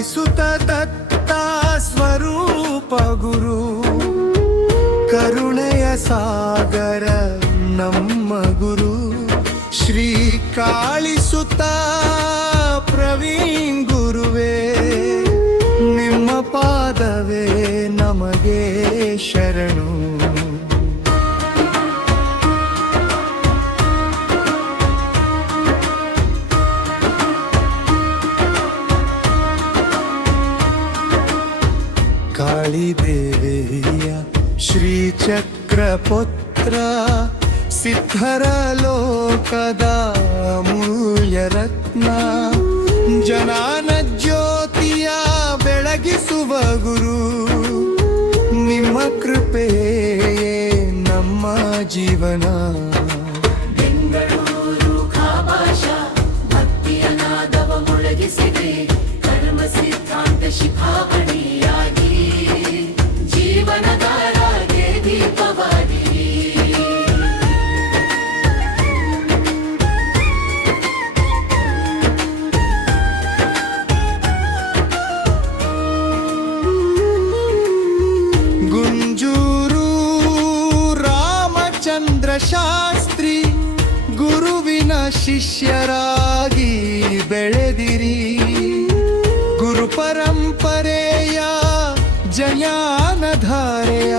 ಕಾಳಿಸುತ್ತ ದತ್ತ ಸ್ವರೂಪ ಗುರು ಕರುಣೆಯ ಸಾಗರ ನಮ್ಮ ಗುರು ಶ್ರೀ ಕಾಳಿಸುತ್ತ ಪ್ರವೀಣ್ ಗುರುವೇ ನಿಮ್ಮ ಪಾದವೇ ನಮಗೆ ಶರಣು. ಕಾಳಿದೇವಿಯ ಶ್ರೀಚಕ್ರಪುತ್ರ ಸಿದ್ಧರ ಲೋಕದ ಅಮೂಲ್ಯ ರತ್ನ ಜನಾನ ಜ್ಯೋತಿಯ ಬೆಳಗಿಸುವ ಗುರು ನಿಮ್ಮ ಕೃಪೆಯೇ ನಮ್ಮ ಜೀವನ. ಬೆಂಗಳೂರು ಕಾಭಾಷ ಭಕ್ತಿಯ ನಾದವ ಮೊಳಗಿಸಿದೆ ಕರ್ಮ ಸಿದ್ಧಾಂತ ಶಿಖಾಮಣಿಯಾಗಿ ಜೀವನಧಾರಾಗೆ ದೀಪವಾದಿ. ಗುಂಜೂರು ರಾಮಚಂದ್ರ ಶಾಸ್ತ್ರಿ ಗುರುವಿನ ಶಿಷ್ಯರಾಗಿ ಬೆಳೆದಿರಿ ಗುರು ಪರಂಪರೆಯ ಜಯಾನಧಾರೆಯ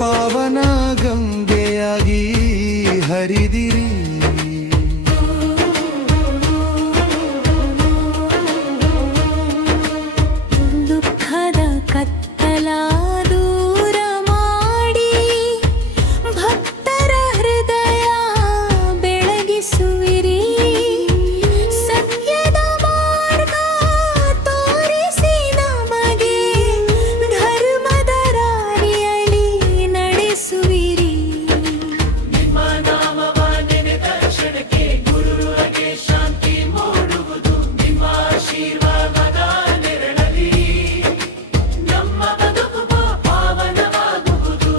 ಪಾವನ ಗಂಗೆಯಾಗಿ ಹರಿದಿರಿ. ದುಃಖದ ಕತ್ತಲ ದೂರ ಮಾಡಿ ಭಕ್ತರ ಹೃದಯ ಬೆಳಗಿಸುವಿರಿ ಸತ್ಯದ ಮಾರ್ಗ ತೋರಿಸಿ ನಮಗೆ ಧರ್ಮದ ದಾರಿಯಲ್ಲಿ ನಡೆಸುವಿರಿ. ನಿಮ್ಮ ನಾಮವ ನೆನೆದ ಕ್ಷಣಕ್ಕೆ ಗುರುವಿಗೆ ಶಾಂತಿ ಮೂಡುವುದು ನಿಮ್ಮ ಆಶೀರ್ವಾದದ ನೆರಳಲ್ಲಿ ನಮ್ಮ ಬದುಕು ಪಾವನವಾಗುವುದು.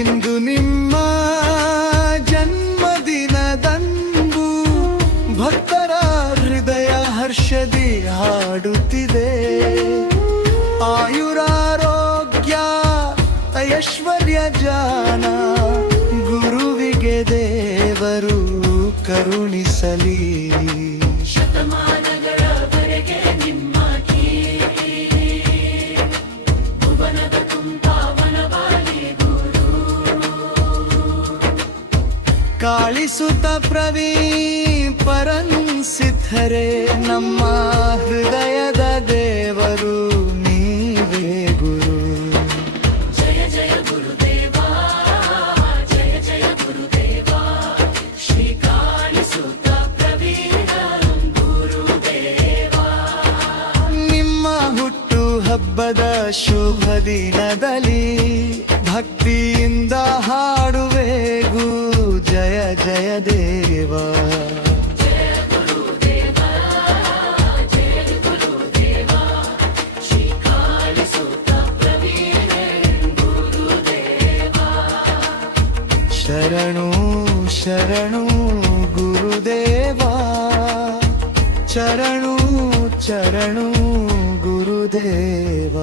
ಇಂದು ನಿಮ್ಮ ಜನ್ಮದಿನದಂದು ಭಕ್ತರ ಹೃದಯ ಹರ್ಷದಿ ಹಾಡುತ್ತಿದೆ. ಆಯುರಾರೋಗ್ಯ ಐಶ್ವರ್ಯ ಜಾನ ಗುರುವಿಗೆ ದೇವರು ಕರುಣಿಸಲಿ. ಶತಮಾನಗಳವರೆಗೆ ನಿಮ್ಮ ಕೀರ್ತಿ ಭುವನದ ಪಾವನವಾಗಿ ಗುರು. ಕಾಳಿಸುತ್ತ ಪ್ರವೀಣ್ ಪರಂ ಸಿದ್ಧರೇ ನಮ್ಮ ಹೃದಯದ ದೇವರು ನೀವೇ ಗುರು. ಜಯ ಜಯ ಗುರುದೇವ ಜಯ ಜಯ ಗುರುದೇವ ಶ್ರೀ ಕಾಳಿಸುತ್ತ ಪ್ರವೀಣ ಗುರುದೇವ. ನಿಮ್ಮ ಹುಟ್ಟು ಹಬ್ಬದ ಶುಭ ದಿನದಲ್ಲಿ ಭಕ್ತಿಯಿಂದ ಹಾಡುವೆ ಗು ಜಯ ಜಯ ದೇವ. ಜಯ ಗುರುದೇವ ಜಯ ಗುರುದೇವ ಶ್ರೀ ಕಾಳಿಸುತ್ತ ಪ್ರವೀಣ ಗುರುದೇವ. ಶರಣು ಶರಣು ಗುರುದೇವ ಚರಣು ಚರಣು ಗುರುದೇವ.